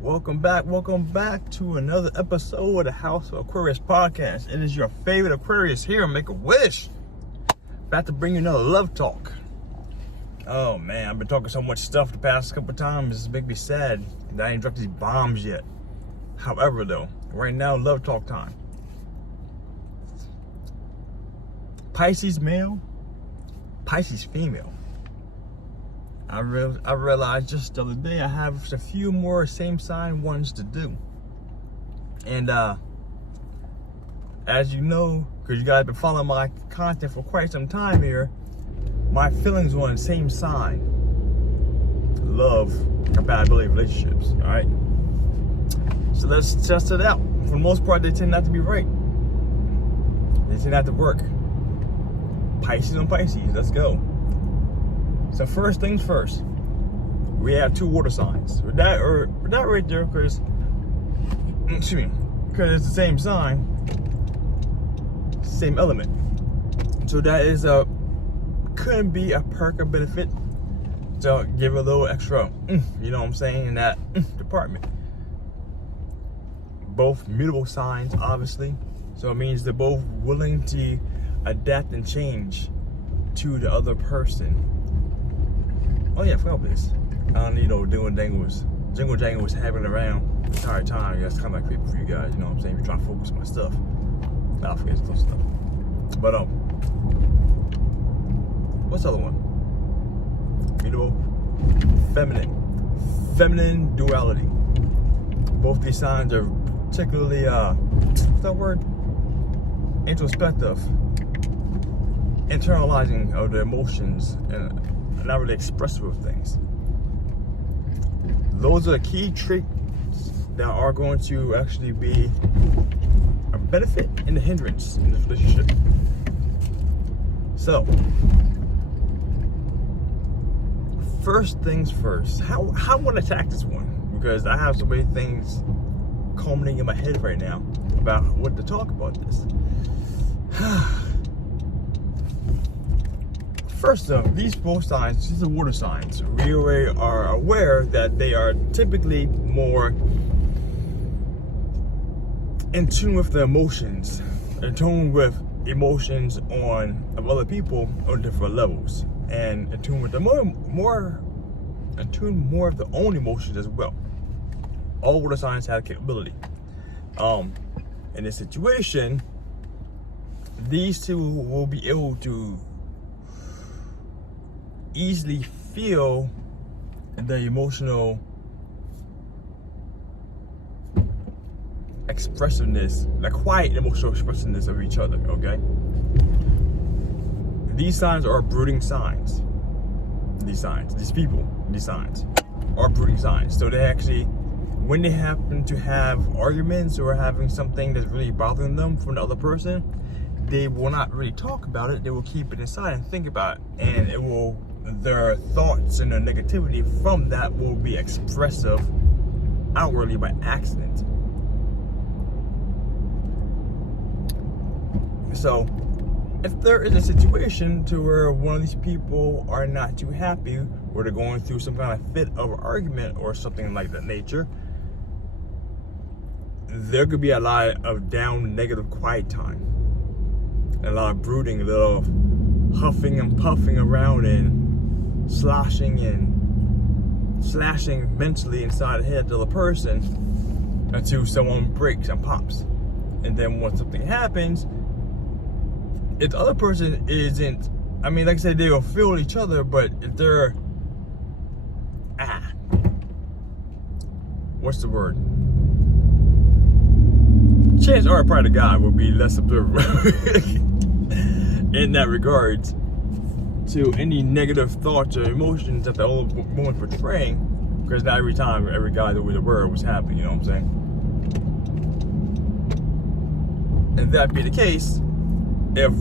Welcome back to another episode of the House of Aquarius podcast. It is your favorite Aquarius here, Make a Wish. About to bring you another love talk. Oh man, I've been talking so much stuff the past couple times. It's making me sad that I ain't dropped these bombs yet. However though, right now, love talk time. Pisces male, Pisces female. I realized just the other day I have a few more same sign ones to do. And as you know, because you guys have been following my content for quite some time here, my feelings on the same sign, love, compatibility, relationships, all right? So let's test it out. For the most part, they tend not to be right. They tend not to work. Pisces on Pisces, let's go. So first things first, we have two water signs. With that right there, because it's the same sign, same element. So that is could be a perk or benefit to give a little extra, you know what I'm saying, in that department. Both mutable signs, obviously. So it means they're both willing to adapt and change to the other person. Oh yeah, I forgot about this. I don't need no jingle jangles happening around the entire time. That's kind of like paper for you guys, you know what I'm saying? If you're trying to focus on my stuff, I'll forget some stuff. But what's the other one? Mutable, feminine duality. Both these signs are particularly what's that word? Introspective, internalizing of their emotions and not really expressive of things. Those are the key traits that are going to actually be a benefit and a hindrance in this relationship. So, first things first, how I want to attack this one, because I have so many things culminating in my head right now about what to talk about this. First off, these both signs, these are water signs. We are aware that they are typically more in tune with the emotions, in tune with emotions of other people on different levels, and in tune with the more of their own emotions as well. All water signs have capability. In this situation, these two will be able to easily feel the emotional expressiveness, the quiet emotional expressiveness of each other, okay? These signs are brooding signs. These signs are brooding signs. So they actually, when they happen to have arguments or having something that's really bothering them from the other person, they will not really talk about it. They will keep it inside and think about it, and their thoughts and their negativity from that will be expressive outwardly by accident. So if there is a situation to where one of these people are not too happy, or they're going through some kind of fit of argument or something like that nature, there could be a lot of down, negative, quiet time, and a lot of brooding, a little huffing and puffing around and slashing mentally inside the head of the other person until someone breaks and pops. And then when something happens, if the other person isn't, I mean, like I said, they will feel each other, but if they're, what's the word? Chances are probably the guy will be less observant in that regards to any negative thoughts or emotions that the other woman's portraying, because not every time every guy that was aware was happy, you know what I'm saying? If that be the case, if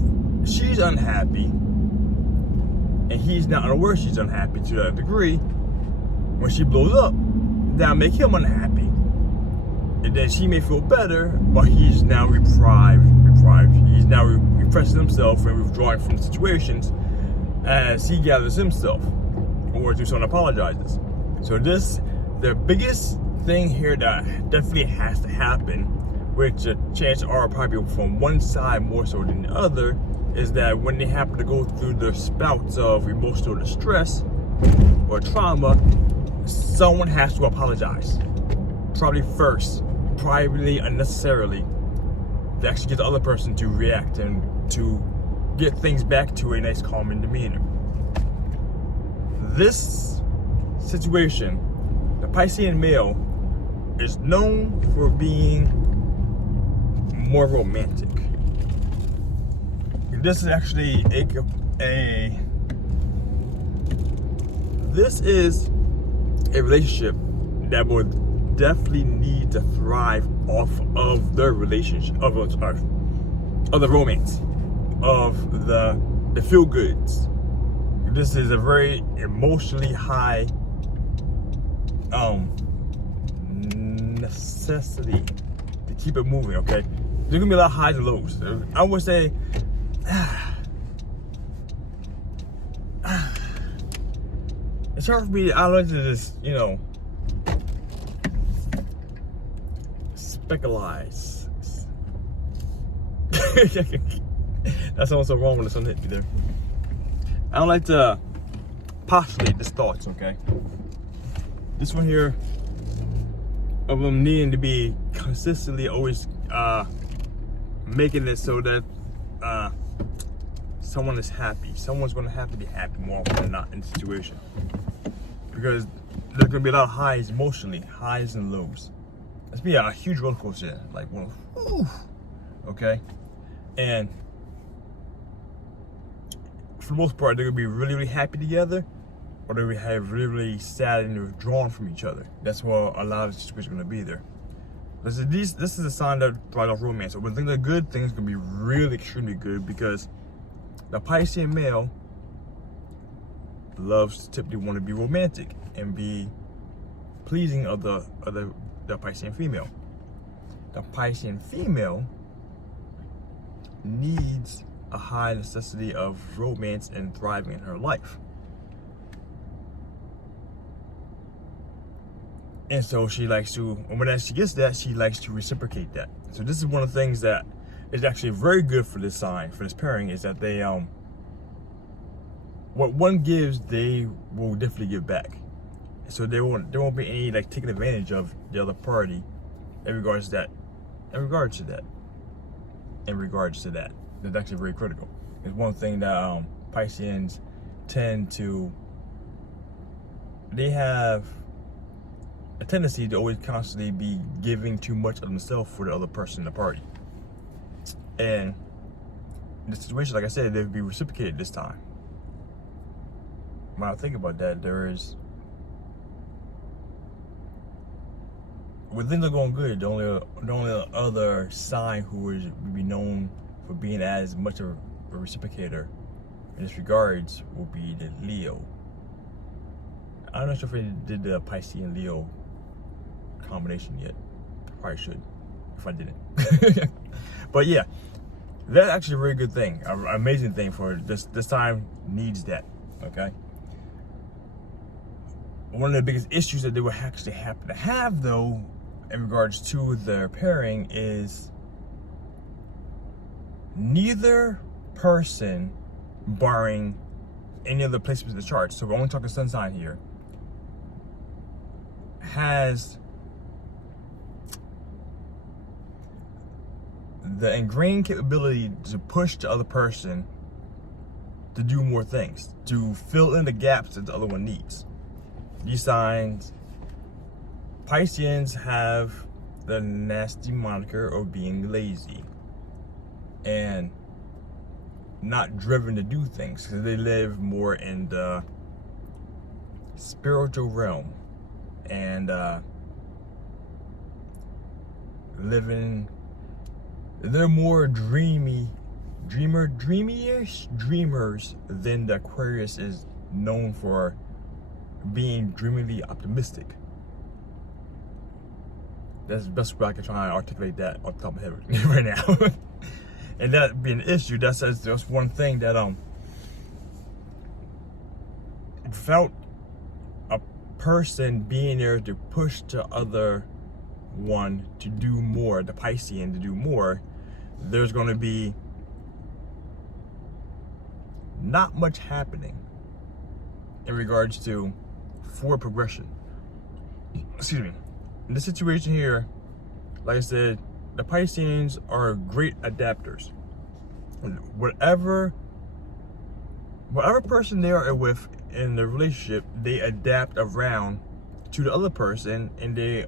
she's unhappy and he's not aware she's unhappy to that degree, when she blows up, that'll make him unhappy. And then she may feel better, but he's now reprived. He's now repressing himself and withdrawing from situations as he gathers himself or do someone apologizes. So this, the biggest thing here that definitely has to happen, which chances are probably from one side more so than the other, is that when they happen to go through the spouts of emotional distress or trauma, someone has to apologize. Probably first, probably unnecessarily, to actually get the other person to react and to get things back to a nice calming demeanor. This situation, the Piscean male is known for being more romantic. This is actually this is a relationship that would definitely need to thrive off of the relationship of the romance, of the feel goods. This is a very emotionally high necessity to keep it moving. Okay, there's gonna be a lot of highs and lows. I would say it's hard for me. I like to just, specularize. That sounds so wrong when the sun hit me there. I don't like to postulate these thoughts, okay? This one here of them needing to be consistently always making it so that someone is happy. Someone's going to have to be happy more often than not in the situation. Because there's going to be a lot of highs emotionally, highs and lows. It's be a huge roller coaster, like one, okay? And for the most part, they're gonna be really, really happy together, or they're gonna have really, really sad and withdrawn from each other. That's what a lot of the situations are gonna be there. This is a sign that thrives off romance. So when things are good, things can be really extremely good, because the Piscean male loves to typically want to be romantic and be pleasing of the Piscean female. The Piscean female needs a high necessity of romance and thriving in her life. And so she likes to, and when she gets that, she likes to reciprocate that. So this is one of the things that is actually very good for this sign, for this pairing, is that they, what one gives, they will definitely give back. So there won't be any like taking advantage of the other party in regards to that. That's actually very critical. It's one thing that Pisceans tend to, they have a tendency to always constantly be giving too much of themselves for the other person in the party. And in this situation, like I said, they'll be reciprocated this time. When I think about that, when things are going good, the only other sign who would be known for being as much of a reciprocator in this regards will be the Leo. I'm not sure if they did the Piscean Leo combination yet. Probably should, if I didn't. But yeah, that's actually a very good thing, an amazing thing for this time needs that, okay? One of the biggest issues that they will actually happen to have, though, in regards to their pairing, is neither person, barring any other placements in the chart, so we're only talking sun sign here, has the ingrained capability to push the other person to do more things, to fill in the gaps that the other one needs. These signs, Pisceans have the nasty moniker of being lazy and not driven to do things, because they live more in the spiritual realm and they're more dreamers than the Aquarius is known for being dreamily optimistic. That's the best way I can try and articulate that off the top of my head right now. And that being an issue, that's one thing that without a person being there to push the other one to do more, the Piscean to do more, there's going to be not much happening in regards to forward progression. Excuse me. In this situation here, like I said, the Pisceans are great adapters. Whatever person they are with in the relationship, they adapt around to the other person, and they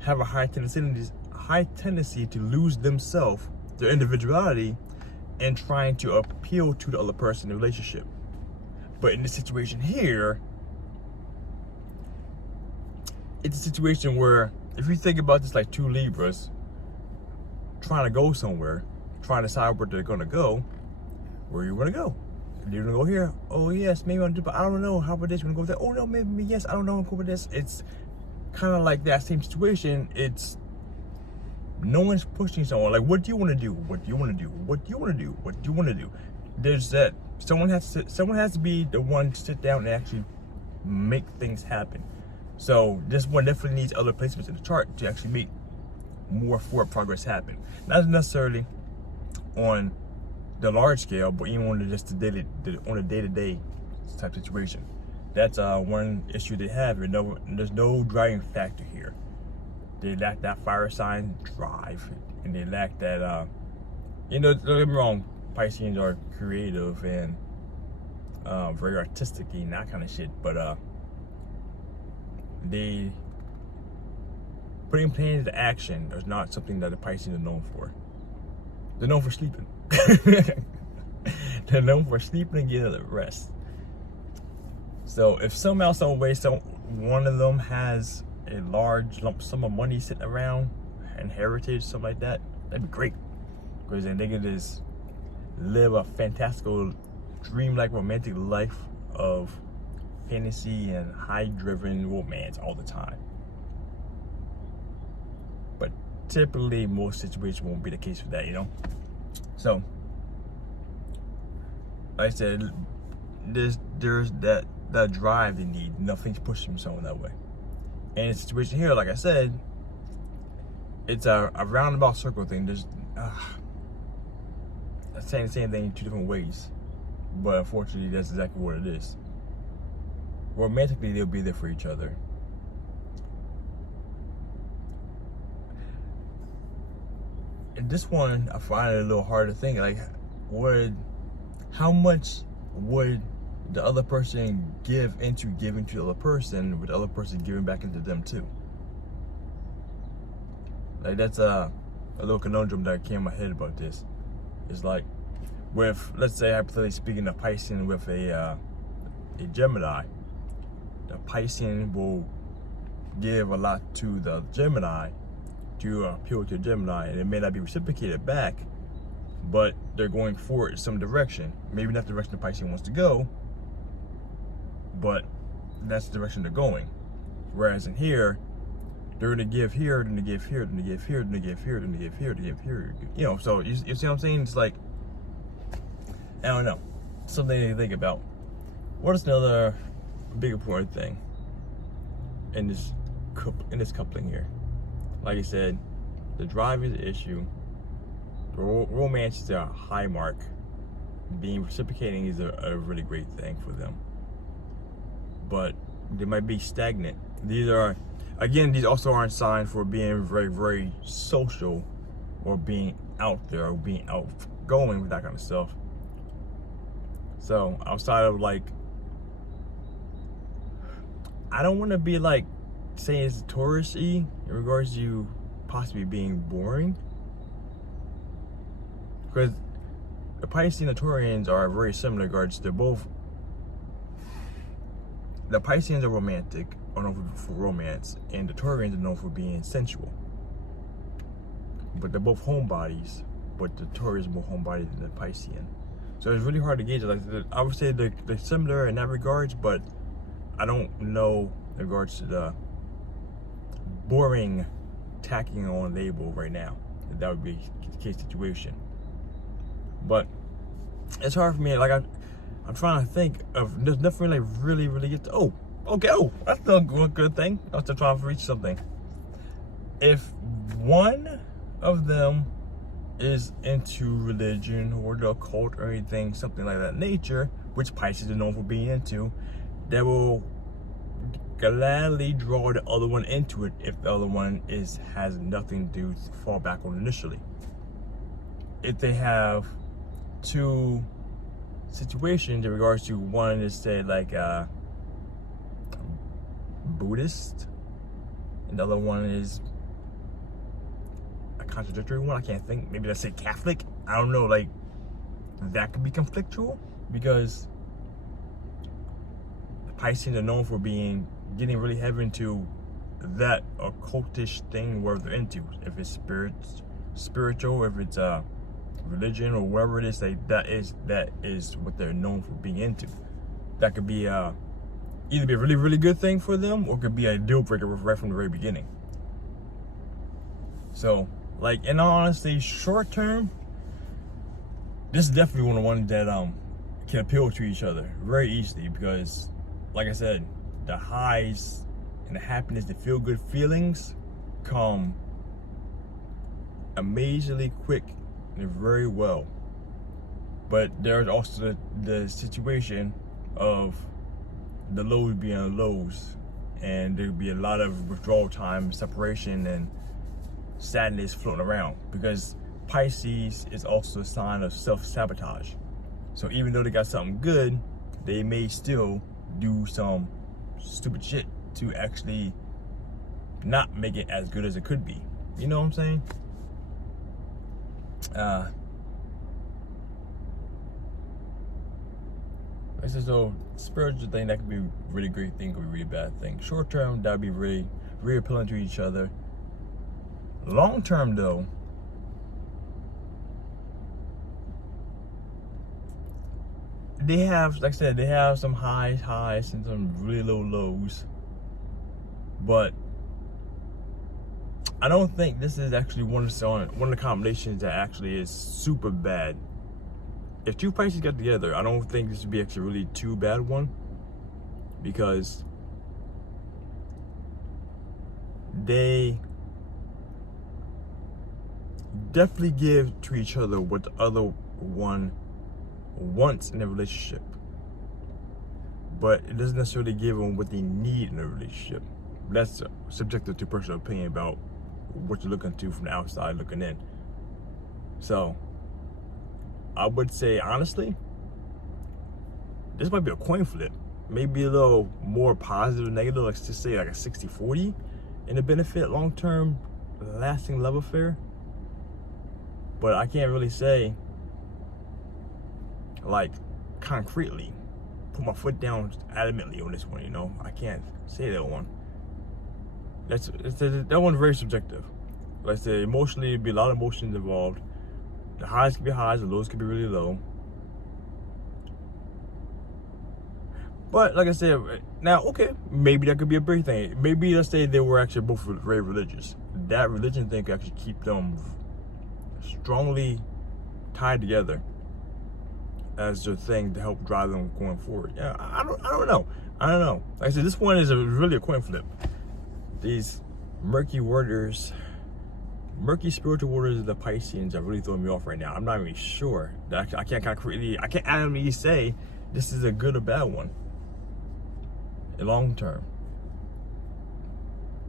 have a high tendency to lose themselves, their individuality, and trying to appeal to the other person in the relationship. But in this situation here, it's a situation where, if you think about this like two Libras trying to go somewhere, trying to decide where they're gonna go, where you wanna go? You're gonna go here? Oh yes, maybe I'll do, but I don't know. How about this? We're gonna go there. Oh no, maybe yes. I don't know. I'll go with this. It's kind of like that same situation. It's no one's pushing someone. Like, what do you want to do? What do you want to do? What do you want to do? What do you want to do? There's that. Someone has to be the one to sit down and actually make things happen. So this one definitely needs other placements in the chart to actually make more forward progress happen. Not necessarily on the large scale, but even on just on a day-to-day type situation. That's one issue they have. There's no driving factor here. They lack that fire sign drive, and they lack that. Don't get me wrong. Pisceans are creative and very artistic and that kind of shit, but they putting plans into action is not something that the Pisceans are known for. They're known for sleeping. They're known for sleeping and getting the rest. So if somehow, some way, one of them has a large lump sum of money sitting around, inherited, something like that, that'd be great. Because then they can just live a fantastical, dream-like romantic life of fantasy and high-driven romance all the time. But typically, most situations won't be the case for that, So, like I said, there's that drive they need. Nothing's pushing someone that way. And in a situation here, like I said, it's a roundabout circle thing. There's saying the same thing in two different ways, but unfortunately, that's exactly what it is. Romantically, they'll be there for each other. And this one, I find it a little hard to think. Like, how much would the other person give into giving to the other person, with the other person giving back into them too? Like, that's a little conundrum that came in my head about this. It's like, with, let's say, hypothetically speaking, a Piscean with a Gemini, the Piscean will give a lot to the Gemini to appeal to Gemini, and it may not be reciprocated back, but they're going forward in some direction. Maybe not the direction the Piscean wants to go, but that's the direction they're going. Whereas in here, they're gonna give here, then they give here, then they give here, then they give here, then they give here, then they give here. So you see what I'm saying? It's like, I don't know, something to think about. What is another big important thing in this coupling here? Like I said, the drive is the issue. The romance is a high mark. Being reciprocating is a really great thing for them. But they might be stagnant. These also aren't signs for being very, very social, or being out there, or being outgoing with that kind of stuff. So outside of, like, I don't want to be like saying it's Taurus-y in regards to you possibly being boring, because the Pisces and the Taurians are very similar in regards. They're both, the Pisceans are romantic, are known for romance, and the Taurians are known for being sensual. But they're both homebodies, but the Taurus is more homebody than the Piscean. So it's really hard to gauge. Like, I would say they're similar in that regards, but I don't know in regards to the boring tacking on label right now. That would be the case situation. But it's hard for me. Like, I'm trying to think of, there's nothing like really get to, Okay, oh, that's a good thing. I was just trying to reach something. If one of them is into religion or the occult or anything, something like that nature, which Pisces are known for being into, they will gladly draw the other one into it if the other one has nothing to fall back on initially. If they have two situations in regards to, one is say like Buddhist, and the other one is a contradictory one. I can't think. Maybe let's say Catholic. I don't know. Like, that could be conflictual because the Pisces are known for getting really heavy into that occultish thing where they're into. If it's spiritual, if it's religion or whatever it is, that is what they're known for being into. That could be either be a really, really good thing for them, or it could be a deal breaker right from the very beginning. So, like, in all honesty, short term, this is definitely one that can appeal to each other very easily because, like I said, the highs and the happiness, the feel good feelings come amazingly quick and very well. But there's also the situation of the lows being lows, and there'll be a lot of withdrawal time, separation, and sadness floating around because Pisces is also a sign of self-sabotage. So even though they got something good, they may still do some stupid shit to actually not make it as good as it could be. You know what I'm saying? This is a spiritual thing that could be a really great thing, could be a really bad thing. Short term, that would be really, really appealing to each other. Long term, though, they have, like I said, they have some highs and some really low lows. But I don't think this is actually one of the combinations that actually is super bad. If two Pisces got together, I don't think this would be actually really too bad one, because they definitely give to each other what the other one wants in a relationship, but it doesn't necessarily give them what they need in a relationship. That's subjective to personal opinion about what you're looking to from the outside looking in. So I would say, honestly, this might be a coin flip. Maybe a little more positive or negative, like just say like a 60-40 in the benefit long-term lasting love affair. But I can't really say, like, concretely, put my foot down adamantly on this one, you know? I can't say that one. That one's very subjective. Like I said, emotionally, there'd be a lot of emotions involved. The highs could be highs, the lows could be really low. But like I said, now, okay, maybe that could be a big thing. Maybe let's say they were actually both very religious. That religion thing could actually keep them strongly tied together as their thing to help drive them going forward. Yeah, I don't know. Like I said, this one is really a coin flip. These murky spiritual waters of the Pisceans are really throwing me off right now. I'm not even sure. I can't adamantly say this is a good or bad one long term.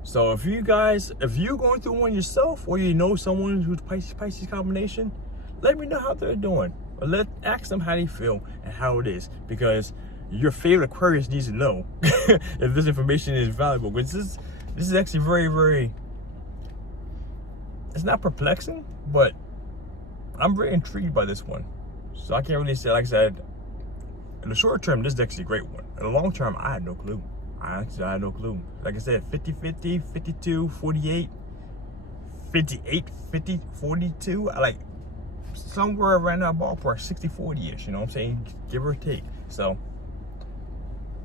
So if you're going through one yourself, or you know someone who's Pisces combination, let me know how they're doing. Or ask them how they feel and how it is, because your favorite Aquarius needs to know if this information is valuable. Because this is actually very, very, it's not perplexing, but I'm very intrigued by this one. So I can't really say, like I said, in the short term, this is actually a great one. In the long term, I had no clue. I had no clue. Like I said, 50-50, 52, 48, 58, 50, 42. I like somewhere around that ballpark, 60-40-ish, you know what I'm saying? Give or take. So,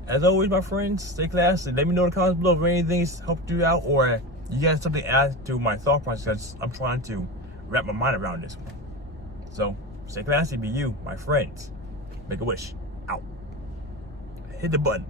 as always, my friends, stay classy. Let me know in the comments below if anything's helped you out, or you got something to add to my thought process. I'm trying to wrap my mind around this one. So, stay classy, be you, my friends. Make a wish. Out. Hit the button.